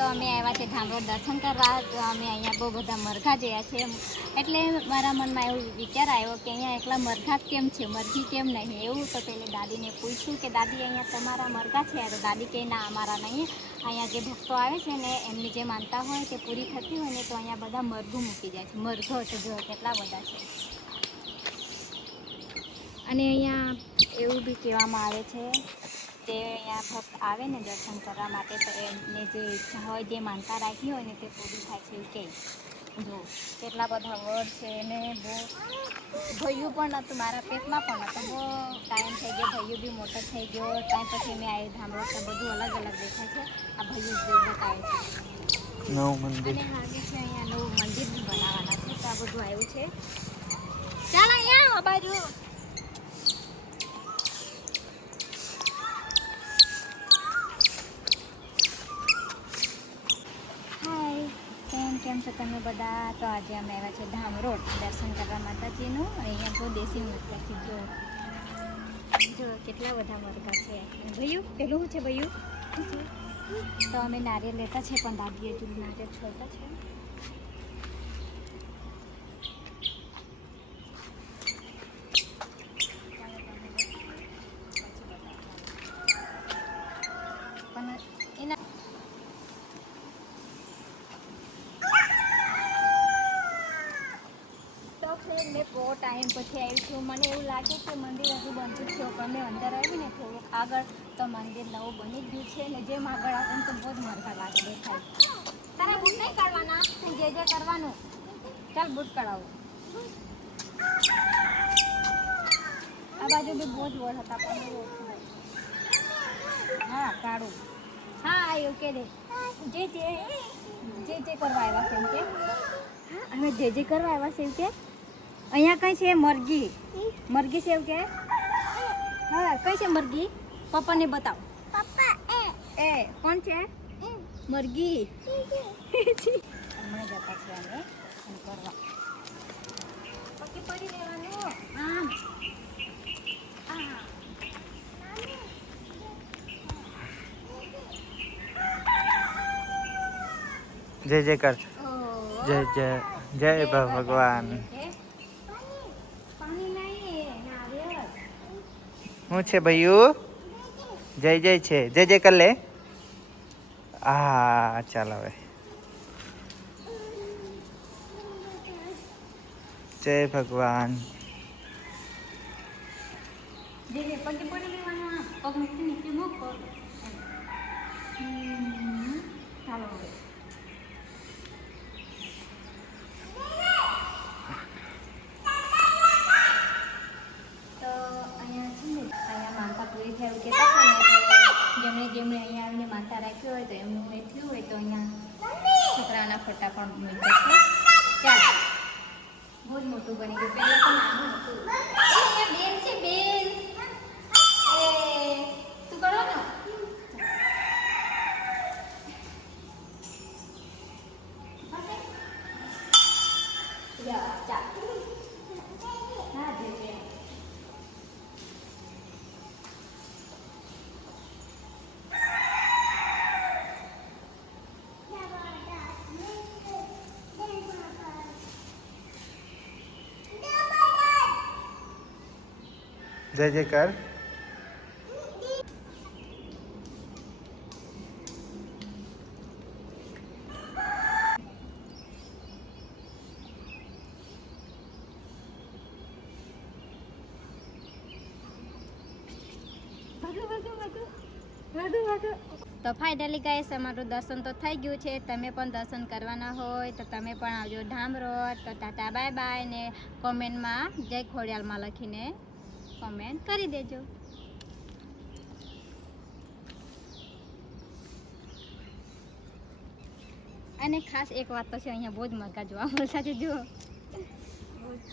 તો અમે આવ્યા છે ધામરોડ દર્શન કરવા. તો અમે અહીંયા બહુ બધા મરઘા જોયા છે, એટલે મારા મનમાં એવું વિચાર આવ્યો કે અહીંયા એકલા મરઘા કેમ છે, મરઘી કેમ નહીં એવું. તો પેલી દાદીને પૂછ્યું કે દાદી અહીંયા તમારા મરઘા છે? તો દાદી કહે ના અમારા નહીં, અહીંયા જે ભક્તો આવે છે ને એમની જે માનતા હોય તે પૂરી થતી હોય ને તો અહીંયા બધા મરઘું મૂકી જાય છે. મરઘો તો જો કેટલા બધા છે. અને અહીંયા એવું બી કહેવામાં આવે છે જે અહીંયા ભક્ત આવે ને દર્શન કરવા માટે તો એમને જે ઈચ્છા હોય, જે માનતા રાખી હોય ને તે પૂરી થાય છે એવું કહે. જો કેટલા બધા વડ છે ને બહુ ભૈયું પણ નહોતું, મારા પેટમાં પણ નહોતું, બહુ ટાઈમ થઈ ગયો, ભૈયું બી મોટો થઈ ગયો. ત્યાં પછી મેં આવી ધામરોડ તો બધું અલગ અલગ દેખાય છે. આ ભૈયું જ બતાવે છે નવું મંદિર, અને લાગે છે અહીંયા નવું મંદિર બી બનાવવાના છે. તો આ બધું આવ્યું છે. ચાલો અહીંયા આ બાજુ કેમ છો તમે બધા? તો આજે અમે આવ્યા છે ધામરોડ દર્શન કરવા માતાજીનું. અહીંયા બહુ દેશી મરઘા છે. જો કેટલા બધા મરઘા છે. ભૈયું પેલું શું છે ભૈયું? તો અમે નારિયેળ લેતા છે પણ દાદીએ હજુ નારિયેળ છોડતા છે. પણ એના મેં બહુ ટાઈમ પછી આવી છું. મને એવું લાગે કે મંદિર હજુ બનતું જ છે, પણ મેં અંદર આવી ને થોડુંક આગળ તો મંદિર નવું બની ગયું છે. ને જેમ આગળ આવે ને તો બહુ જ મરઘા લાગે દેખાય. તારે બૂટ નહીં કાઢવાના, જે જે કરવાનું. ચાલ બૂટ કઢાવો. આ બાજુ બી બહુ જ વડ હતા પણ એવું ઓછું. હા કાઢું. હા આવ્યું કે દે જે કરવા આવ્યા છે એમ કે. હા અમે જે કરવા આવ્યા છે એમ કે. અહીંયા કઈ છે મરઘી? મરઘી છે એવું કે? હા કઈ છે મરઘી? પપ્પાને બતાવો. પપ્પા એ કોણ છે? મરઘી. હમણાં જતા છે અમે કરવા. પક્કી પડી રહેવાનું આમ. જય જય કર, જય જય જય ભગવાન. શું છે ભૈયું? જય જય છે, જય જય કર લે. હા ચાલ હવે જય ભગવાન. પગે પડી લેવાનું. પગ મૂકી નીચે મૂકો. ચાલો હવે પૂરી થયું કે જેમણે અહીંયા આવીને માતા રાખ્યો હોય તો એમનું કંઈ થયું હોય તો અહીંયા છોકરાના ફોટા પણ મૂકે છે. ચાલ બહુ જ મોટું બની ગયું. પહેલાં તો નાનું હતું. અહીંયા બેન છે બેન. એ તું કરો ને. ચાલ હા જય જય. જય જય કર. તો ફાઇનલી ગાઈસ અમારું દર્શન તો થઈ ગયું છે. તમે પણ દર્શન કરવાના હોય તો તમે પણ આવજો ધામરોડ. તો ટાટા બાય બાય ને કોમેન્ટમાં જય ખોડિયાલમાં લખીને કોમેન્ટ કરી દેજો. અને ખાસ એક વાત તો છે, અહીંયા બહુ જ મરઘા જોવા મળતા છે. જુઓ